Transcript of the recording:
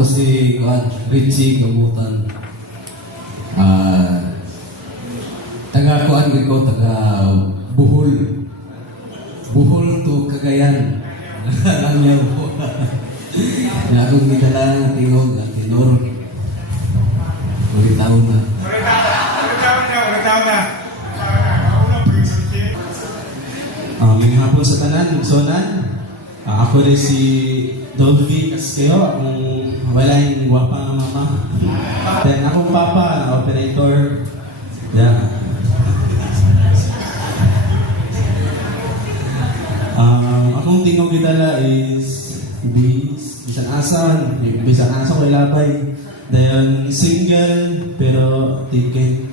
Ako si Richie Gamutan. Taga Kuan ko, taga Buhol. Buhol to Cagayan. Lang niya po. Na akong gitala ng tingog at tinor. Ulit taon na. Ulit taon na. May hapon sa tanan, Lugsonan. Ako rin si Dolby Casqueo, akong wala yung guwapa nga mama. Then akong papa, na operator. Yeah. Akong tingog gidala is bisan asa ko ilabay. Dayon single pero ticket.